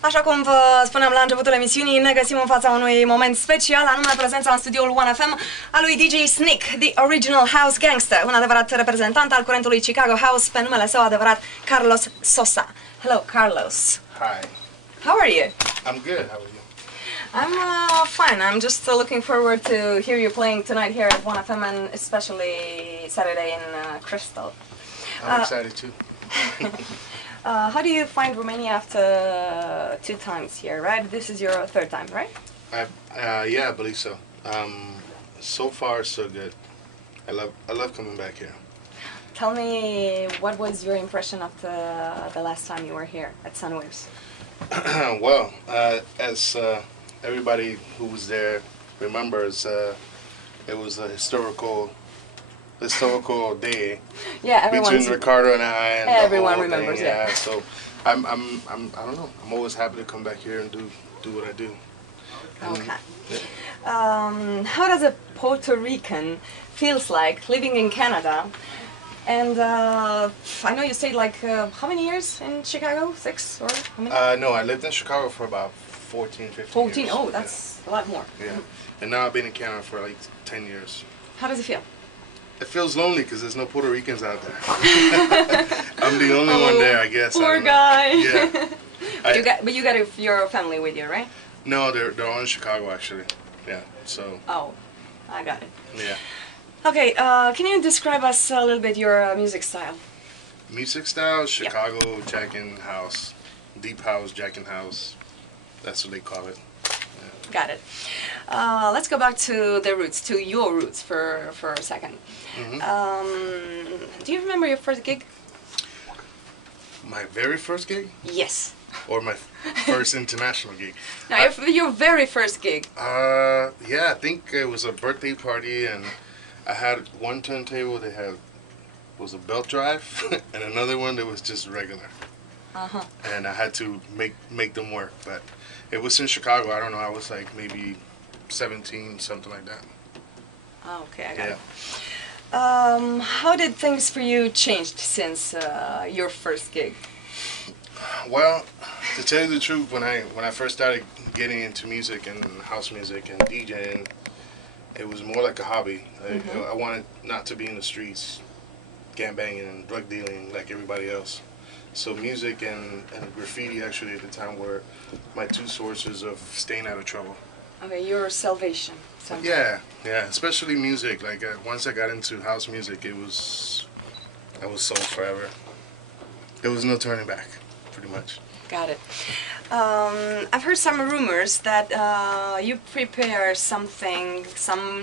Așa cum vă spuneam la începutul emisiunii, ne găsim în fața unui moment special, anume prezența în studioul 1FM a lui DJ Sneak, the original house gangster, un adevărat reprezentant al curentului Chicago House, pe numele său adevărat Carlos Sosa. Hello, Carlos. Hi. How are you? I'm good. How are you? I'm fine. I'm just looking forward to hear you playing tonight here at 1FM and especially Saturday in Crystal. I'm excited too. How do you find Romania after 2 times here, right? This is your 3rd time, right? Yeah, I believe so. So far, so good. I love coming back here. Tell me, what was your impression after the last time you were here at Sunwaves? Well, as everybody who was there remembers, it was a historical day. Yeah, between Ricardo and I, and everyone remembers. Thing. Yeah, so I don't know. I'm always happy to come back here and do what I do. Okay. How does a Puerto Rican feels like living in Canada? And I know you stayed like how many years in Chicago? 6 or how many? No, I lived in Chicago for about 14, 15 14? years. Oh, that's a lot more. Yeah. And now I've been in Canada for like 10 years. How does it feel? It feels lonely because there's no Puerto Ricans out there. I'm the only one there, I guess. Poor guy. Yeah. But you got your family with you, right? No, they're all in Chicago actually. Yeah. So. Oh, I got it. Yeah. Okay. Can you describe us a little bit your music style? Music style, Chicago jacking house, deep house jacking house. That's what they call it. Yeah. Got it. Let's go back to the roots, to your roots for a second. Mm-hmm. Do you remember your first gig? My very first gig? Yes. Or my first international gig? No, your very first gig. Yeah, I think it was a birthday party, and I had one turntable that was a belt drive, and another one that was just regular. And I had to make them work, but it was in Chicago. I don't know. I was like maybe 17, something like that. Oh, okay, I got it. How did things for you change since your first gig? Well, to tell you the truth, when I first started getting into music and house music and DJing, it was more like a hobby. I wanted not to be in the streets, gangbanging and drug dealing like everybody else. So music and graffiti actually at the time were my 2 sources of staying out of trouble. Okay, your salvation. Yeah, especially music. Like once I got into house music, I was sold forever. There was no turning back, pretty much. Got it. I've heard some rumors that you prepare some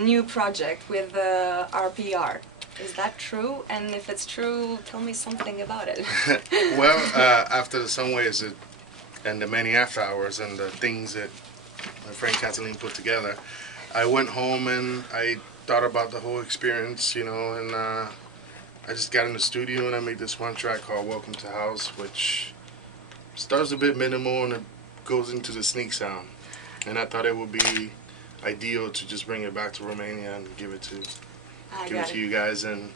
new project with RPR. Is that true? And if it's true, tell me something about it. Well, after the Sunwaves and the many after hours and the things that my friend Kathleen put together, I went home and I thought about the whole experience, you know, and I just got in the studio and I made this one track called Welcome to House, which starts a bit minimal and it goes into the Sneak sound. And I thought it would be ideal to just bring it back to Romania and give it to you guys, and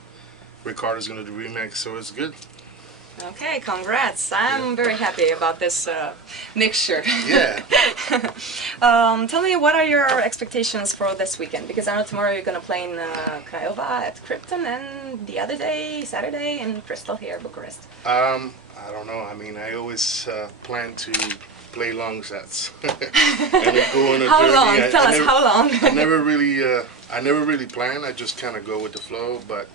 Ricardo's gonna do remix, so it's good. Okay, congrats! I'm very happy about this mixture. Yeah. Tell me, what are your expectations for this weekend? Because I know tomorrow you're gonna play in Craiova at Krypton, and the other day, Saturday, in Crystal here, Bucharest. I don't know. I mean, I always plan to play long sets. And go on a how journey. Long? Tell us how long. I never really plan. I just kind of go with the flow. But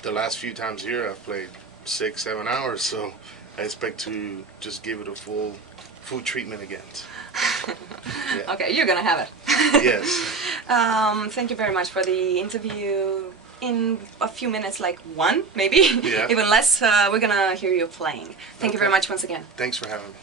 the last few times here, I've played 6, 7 hours. So I expect to just give it a full treatment again. Yeah. Okay, you're gonna have it. Yes. Thank you very much for the interview. In a few minutes, like 1 maybe, yeah. Even less, we're gonna hear you playing. Thank you very much once again. Thanks for having me.